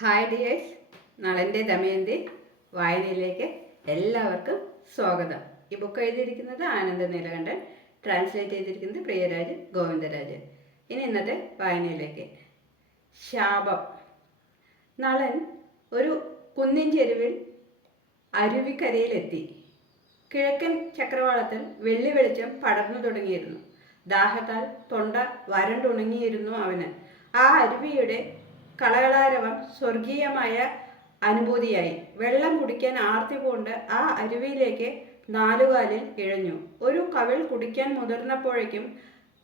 Hi dears നളന്റെ ദമയന്തി. വായനയിലേക്ക് എല്ലാവർക്കും സ്വാഗതം. ഈ ബുക്ക് എഴുതിയിരിക്കുന്നത് ആനന്ദ നീലകണ്ഠൻ. ട്രാൻസ്ലേറ്റ് ചെയ്തിരിക്കുന്നത് പ്രിയരാജ് ഗോവിന്ദരാജ് ഇനി ഇന്നത്തെ വായനയിലേക്ക്. ശാപം. നളൻ ഒരു കുന്നിൻ ചെരുവിൽ അരുവിക്കരയിലെത്തി. കിഴക്കൻ ചക്രവാളത്തിൽ വെള്ളി വെളിച്ചം പടർന്നു തുടങ്ങിയിരുന്നു. ദാഹത്താൽ തൊണ്ട വരണ്ടുണങ്ങിയിരുന്നു അവന്. ആ അരുവിയുടെ കളകളാരവം സ്വർഗീയമായ അനുഭൂതിയായി. വെള്ളം കുടിക്കാൻ ആർത്തി കൊണ്ട് ആ അരുവിയിലേക്ക് നാലുകാലിൽ ഇഴഞ്ഞു ഒരു കവിൾ കുടിക്കാൻ മുതിർന്നപ്പോഴേക്കും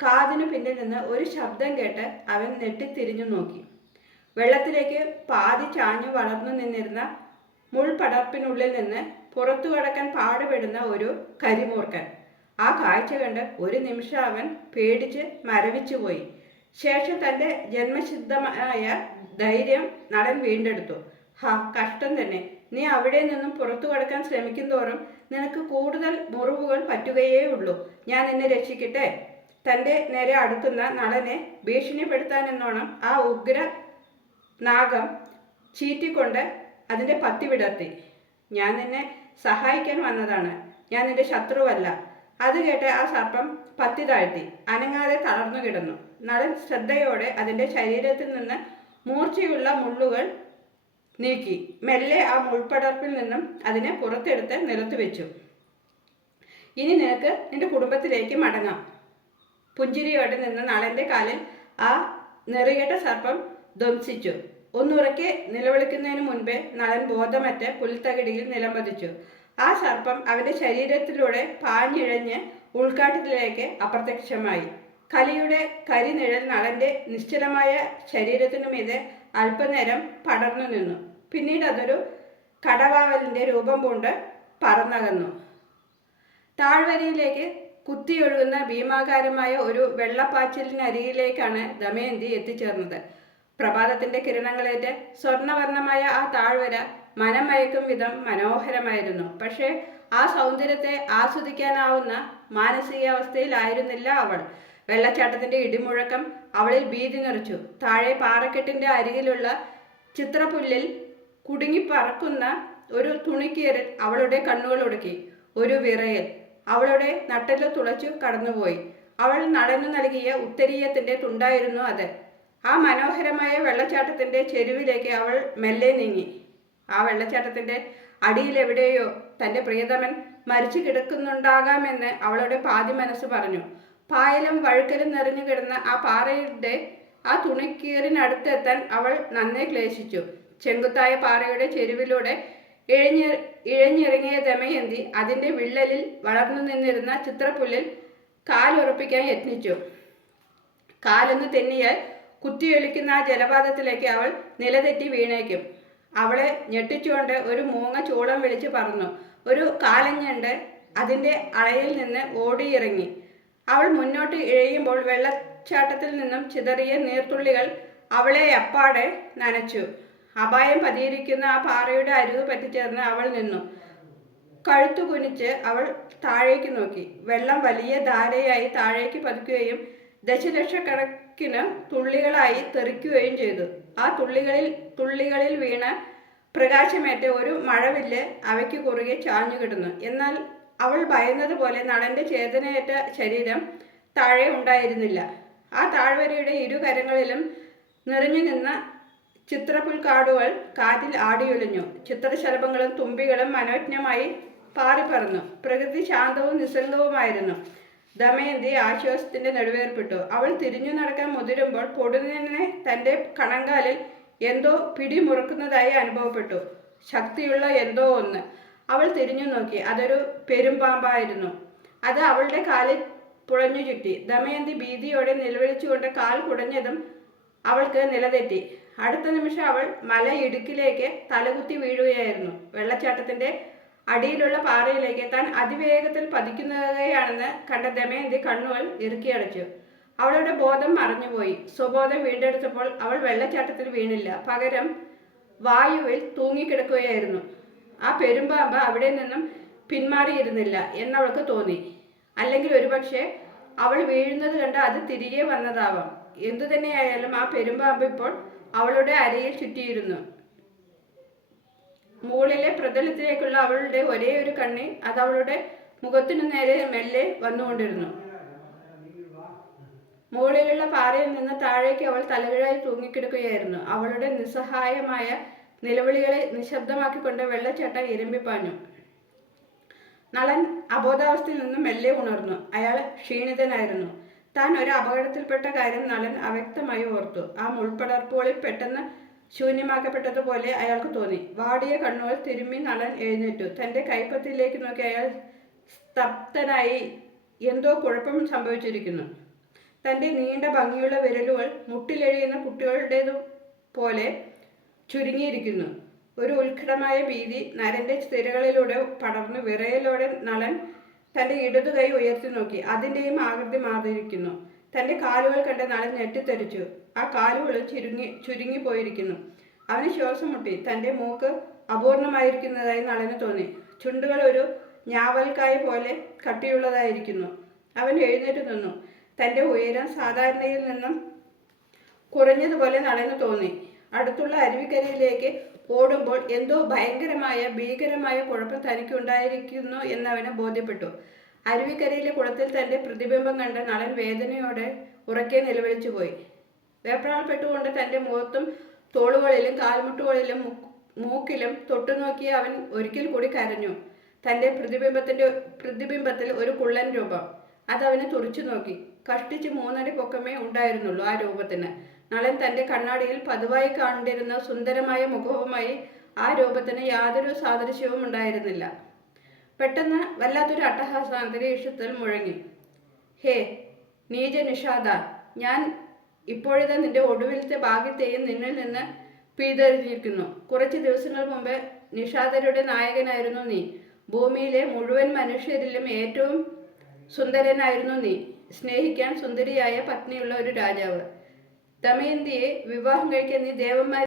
കാതിനു പിന്നിൽ നിന്ന് ഒരു ശബ്ദം കേട്ട് അവൻ നെട്ടിത്തിരിഞ്ഞു നോക്കി. വെള്ളത്തിലേക്ക് പാതി ചാഞ്ഞു വളർന്നു നിന്നിരുന്ന മുൾപടർപ്പിനുള്ളിൽ നിന്ന് പുറത്തു കടക്കാൻ പാടുപെടുന്ന ഒരു കരിമൂർക്കൻ ആ കാഴ്ച കണ്ട് ഒരു നിമിഷം അവൻ പേടിച്ച് മരവിച്ചുപോയി. ശേഷം തന്റെ ജന്മസിദ്ധമായ ധൈര്യം നടൻ വീണ്ടെടുത്തു. ഹാ കഷ്ടം തന്നെ. നീ അവിടെ നിന്നും പുറത്തു കടക്കാൻ ശ്രമിക്കും തോറും നിനക്ക് കൂടുതൽ മുറിവുകൾ പറ്റുകയേ ഉള്ളൂ. ഞാൻ നിന്നെ രക്ഷിക്കട്ടെ. തന്റെ നേരെ അടുക്കുന്ന നളനെ ഭീഷണിപ്പെടുത്താനെന്നോണം ആ ഉഗ്ര നാഗം ചീറ്റിക്കൊണ്ട് അതിന്റെ പത്തി വിടർത്തി. ഞാൻ നിന്നെ സഹായിക്കാൻ വന്നതാണ്. ഞാൻ നിന്റെ ശത്രുവല്ല. അത് കേട്ട് ആ സർപ്പം പത്തി താഴ്ത്തി. അനങ്ങാതെ തളർന്നു കിടന്നു. നളൻ ശ്രദ്ധയോടെ അതിന്റെ ശരീരത്തിൽ നിന്ന് മൂർച്ചയുള്ള മുള്ളുകൾ നീക്കി. മെല്ലെ ആ മുൾപ്പടർപ്പിൽ നിന്നും അതിനെ പുറത്തെടുത്ത് നിലത്ത് വെച്ചു. ഇനി നിനക്ക് നിന്റെ കുടുംബത്തിലേക്ക് മടങ്ങാം. പുഞ്ചിരിയോടെ നിന്ന് നളന്റെ കാലിൽ ആ നിറയേട്ട സർപ്പം ധ്വംസിച്ചു. ഒന്നുറക്കെ നിലവിളിക്കുന്നതിന് മുൻപേ നളൻ ബോധമറ്റ് പുൽത്തകിടിയിൽ നിലംപതിച്ചു ആ സർപ്പം അവന്റെ ശരീരത്തിലൂടെ പാഞ്ഞിഴഞ്ഞ് ഉൾക്കാട്ടിലേക്ക് അപ്രത്യക്ഷമായി. കലിയുടെ കരിനിഴൽ നളന്റെ നിശ്ചലമായ ശരീരത്തിനു മീതെ അല്പനേരം പടർന്നു നിന്നു. പിന്നീട് അതൊരു കടവാവലിന്റെ രൂപം കൊണ്ട് പറന്നകന്നു. താഴ്വരയിലേക്ക് കുത്തിയൊഴുകുന്ന ഭീമാകാരമായ ഒരു വെള്ളപ്പാച്ചിലിനരികിലേക്കാണ് ദമയന്തി എത്തിച്ചേർന്നത്. പ്രഭാതത്തിന്റെ കിരണങ്ങളേറ്റ് സ്വർണവർണമായ ആ താഴ്വര മനമയക്കും വിധം മനോഹരമായിരുന്നു. പക്ഷേ ആ സൗന്ദര്യത്തെ ആസ്വദിക്കാനാവുന്ന മാനസികാവസ്ഥയിലായിരുന്നില്ല അവൾ. വെള്ളച്ചാട്ടത്തിന്റെ ഇടിമുഴക്കം അവളിൽ ഭീതി നിറച്ചു. താഴെ പാറക്കെട്ടിന്റെ അരികിലുള്ള ചിത്രപുല്ലിൽ കുടുങ്ങിപ്പറക്കുന്ന ഒരു തുണിക്കീറിൽ അവളുടെ കണ്ണുകൾ ഒരു വിറയൽ. അവളുടെ നട്ടൽ തുളച്ചു കടന്നുപോയി. അവൾ നടന്നു നൽകിയ ഉത്തരീയത്തിന്റെ തുണ്ടായിരുന്നു അത്. ആ മനോഹരമായ വെള്ളച്ചാട്ടത്തിന്റെ ചെരുവിലേക്ക് അവൾ മെല്ലെ നീങ്ങി. ആ വെള്ളച്ചാട്ടത്തിന്റെ അടിയിലെവിടെയോ തന്റെ പ്രിയതമൻ മരിച്ചു കിടക്കുന്നുണ്ടാകാമെന്ന് അവളുടെ പാതി മനസ്സ് പറഞ്ഞു. പായലും വഴുക്കലും നിറഞ്ഞു കിടന്ന ആ പാറയുടെ ആ തുണിക്കീറിനടുത്തെത്താൻ അവൾ നന്നേ ക്ലേശിച്ചു. ചെങ്കുത്തായ പാറയുടെ ചെരുവിലൂടെ ഇഴഞ്ഞി ഇഴഞ്ഞിറങ്ങിയ ദമയന്തി അതിന്റെ വിള്ളലിൽ വളർന്നു നിന്നിരുന്ന ചിത്രപ്പുല്ലിൽ കാലുറപ്പിക്കാൻ യത്നിച്ചു. കാലൊന്ന് തെന്നിയാൽ കുത്തിയൊലിക്കുന്ന ആ ജലപാതത്തിലേക്ക് അവൾ നിലതെറ്റി വീണേക്കും. അവളെ ഞെട്ടിച്ചുകൊണ്ട് ഒരു മൂങ്ങ ചൂളം വിളിച്ച് പറന്നു ഒരു കാലഞ്ഞണ്ട് അതിന്റെ അളയിൽ നിന്ന് ഓടിയിറങ്ങി. അവൾ മുന്നോട്ട് ഇഴയുമ്പോൾ വെള്ളച്ചാട്ടത്തിൽ നിന്നും ചിതറിയ നീർത്തുള്ളികൾ അവളെ അപ്പാടെ നനച്ചു. അപായം പതിയിരിക്കുന്ന ആ പാറയുടെ അരുവ് പറ്റിച്ചേർന്ന് അവൾ നിന്നു. കഴുത്തു കുനിച്ച് അവൾ താഴേക്ക് നോക്കി. വെള്ളം വലിയ ധാരയായി താഴേക്ക് പതിക്കുകയും ദശലക്ഷക്കണക്കിന് തുള്ളികളായി തെറിക്കുകയും ചെയ്തു. ആ തുള്ളികളിൽ തുള്ളികളിൽ വീണ പ്രകാശമേറ്റ ഒരു മഴവില്ല് അവയ്ക്ക് കുറുകെ ചാഞ്ഞു കിടന്നു എന്നാൽ അവൾ ഭയന്നതുപോലെ നടന്റെ ചേതനയേറ്റ ശരീരം താഴെ ഉണ്ടായിരുന്നില്ല. ആ താഴ്വരയുടെ ഇരുകരങ്ങളിലും നിറഞ്ഞു നിന്ന ചിത്രപുൽക്കാടുകൾ കാറ്റിൽ ആടിയൊലിഞ്ഞു. ചിത്രശലഭങ്ങളും തുമ്പികളും മനോജ്ഞമായി പാറിപ്പറന്നു. പ്രകൃതി ശാന്തവും നിസ്സംഗവുമായിരുന്നു. ദമയന്തി ആശ്വാസത്തിന്റെ നെടുവേർപ്പെട്ടു. അവൾ തിരിഞ്ഞു നടക്കാൻ മുതിരുമ്പോൾ പൊടുന്നതിനെ തന്റെ കണങ്കാലിൽ എന്തോ പിടിമുറുക്കുന്നതായി അനുഭവപ്പെട്ടു. ശക്തിയുള്ള എന്തോ ഒന്ന്. അവൾ തിരിഞ്ഞു നോക്കി. അതൊരു പെരുമ്പാമ്പായിരുന്നു അത് അവളുടെ കാലിൽ പുഴഞ്ഞു ചുറ്റി. ദമയന്തി ഭീതിയോടെ നിലവിളിച്ചുകൊണ്ട് കാൽ കുടഞ്ഞതും അവൾക്ക് നിലതെറ്റി. അടുത്ത നിമിഷം അവൾ മല ഇടുക്കിലേക്ക് തലകുത്തി വീഴുകയായിരുന്നു. വെള്ളച്ചാട്ടത്തിന്റെ അടിയിലുള്ള പാറയിലേക്ക് താൻ അതിവേഗത്തിൽ പതിക്കുന്നതാണെന്ന് കണ്ട ദമയന്തി കണ്ണുകൾ ഇറുക്കിയടച്ചു അവളുടെ ബോധം മറഞ്ഞുപോയി. സ്വബോധം വീണ്ടെടുത്തപ്പോൾ അവൾ വെള്ളച്ചാട്ടത്തിൽ വീണില്ല. പകരം വായുവിൽ തൂങ്ങിക്കിടക്കുകയായിരുന്നു. ആ പെരുമ്പാമ്പ് അവിടെ നിന്നും പിന്മാറിയിരുന്നില്ല എന്നവൾക്ക് തോന്നി. അല്ലെങ്കിൽ ഒരുപക്ഷെ അവൾ വീഴുന്നത് കണ്ട് അത് തിരികെ വന്നതാവാം. എന്തുതന്നെയായാലും ആ പെരുമ്പാമ്പ് ഇപ്പോൾ അവളുടെ അരയിൽ ചുറ്റിയിരുന്നു. മുകളിലെ പ്രതലത്തിലേക്കുള്ള അവളുടെ ഒരേ ഒരു കണ്ണി അത് അവളുടെ മുഖത്തിനു നേരെ മെല്ലെ വന്നുകൊണ്ടിരുന്നു. മുകളിലുള്ള പാറയിൽ നിന്ന് താഴേക്ക് അവൾ തലകീഴായി തൂങ്ങിക്കിടക്കുകയായിരുന്നു. അവളുടെ നിസ്സഹായമായ നിലവിളികളെ നിശബ്ദമാക്കിക്കൊണ്ട് വെള്ളച്ചാട്ടം ഇരമ്പിപ്പാഞ്ഞു നളൻ അബോധാവസ്ഥയിൽ നിന്നും മെല്ലെ ഉണർന്നു. അയാൾ ക്ഷീണിതനായിരുന്നു. താൻ ഒരു അപകടത്തിൽപ്പെട്ട കാര്യം നളൻ അവ്യക്തമായി ഓർത്തു. ആ മുൾപ്പടർപ്പുകളിൽ പെട്ടെന്ന് ശൂന്യമാക്കപ്പെട്ടതുപോലെ അയാൾക്ക് തോന്നി. വാടിയ കണ്ണുകൾ തിരുമ്മി നളൻ എഴുന്നേറ്റു. തന്റെ കൈപ്പത്തിലേക്ക് നോക്കി അയാൾ സ്തബ്ധനായി എന്തോ കുഴപ്പം സംഭവിച്ചിരിക്കുന്നു. തന്റെ നീണ്ട ഭംഗിയുള്ള വിരലുകൾ മുട്ടിലെഴിയുന്ന കുട്ടികളുടേതു പോലെ ചുരുങ്ങിയിരിക്കുന്നു. ഒരു ഉത്കടമായ ഭീതി നരന്റെ സ്ഥിരകളിലൂടെ പടർന്നു വിറയലോടെ നളൻ തന്റെ ഇടതു കൈ ഉയർത്തി നോക്കി. അതിന്റെയും ആകൃതി മാറിയിരിക്കുന്നു. തന്റെ കാലുകൾ കണ്ട് നളൻ ഞെട്ടിത്തെറിച്ചു. ആ കാലുകൾ ചുരുങ്ങി ചുരുങ്ങി പോയിരിക്കുന്നു. അവന് ശ്വാസം മുട്ടി. തന്റെ മൂക്ക് അപൂർണമായിരിക്കുന്നതായി നളന് തോന്നി. ചുണ്ടുകൾ ഒരു ഞാവൽക്കായ പോലെ കട്ടിയുള്ളതായിരിക്കുന്നു. അവൻ എഴുന്നേറ്റ് നിന്നു. തന്റെ ഉയരം സാധാരണയിൽ നിന്നും കുറഞ്ഞതുപോലെ നടന്നു തോന്നി. അടുത്തുള്ള അരുവിക്കരയിലേക്ക് ഓടുമ്പോൾ എന്തോ ഭയങ്കരമായ ഭീകരമായ കുഴപ്പം തനിക്കുണ്ടായിരിക്കുന്നു എന്നവന് ബോധ്യപ്പെട്ടു. അരുവിക്കരയിലെ കുളത്തിൽ തന്റെ പ്രതിബിംബം കണ്ട നളൻ വേദനയോടെ ഉറക്കെ നിലവിളിച്ചു പോയി. വേപ്രാളപ്പെട്ടുകൊണ്ട് തന്റെ മുഖത്തും തോളുകളിലും കാൽമുട്ടുകളിലും മൂക്കിലും തൊട്ടുനോക്കി അവൻ ഒരിക്കൽ കൂടി കരഞ്ഞു. തന്റെ പ്രതിബിംബത്തിന്റെ പ്രതിബിംബത്തിൽ ഒരു കുള്ളൻ രൂപം. അതവനെ തുറിച്ചു നോക്കി. കഷ്ടിച്ച് മൂന്നടി പൊക്കമേ ഉണ്ടായിരുന്നുള്ളൂ ആ രൂപത്തിന്. നളൻ തന്റെ കണ്ണാടിയിൽ പതിവായി കണ്ടിരുന്ന സുന്ദരമായ മുഖവുമായി ആ രൂപത്തിന് യാതൊരു സാദൃശ്യവും ഉണ്ടായിരുന്നില്ല. പെട്ടെന്ന് വല്ലാത്തൊരു അട്ടഹാസ അന്തരീക്ഷത്തിൽ മുഴങ്ങി. ഹേ നീജ നിഷാദ ഞാൻ ഇപ്പോഴത്തെ നിന്റെ ഒടുവിലത്തെ ഭാഗ്യത്തെയും നിന്നിൽ നിന്ന് പിഴുതെറിഞ്ഞിരിക്കുന്നു കുറച്ച് ദിവസങ്ങൾ മുമ്പ് നിഷാദരുടെ നായകനായിരുന്നു നീ. ഭൂമിയിലെ മുഴുവൻ മനുഷ്യരിലും ഏറ്റവും സുന്ദരനായിരുന്നു നീ. സ്നേഹിക്കാൻ സുന്ദരിയായ പത്നിയുള്ള ഒരു രാജാവ്. ദമയന്തിയെ വിവാഹം കഴിക്കാൻ നീ ദേവന്മാരെ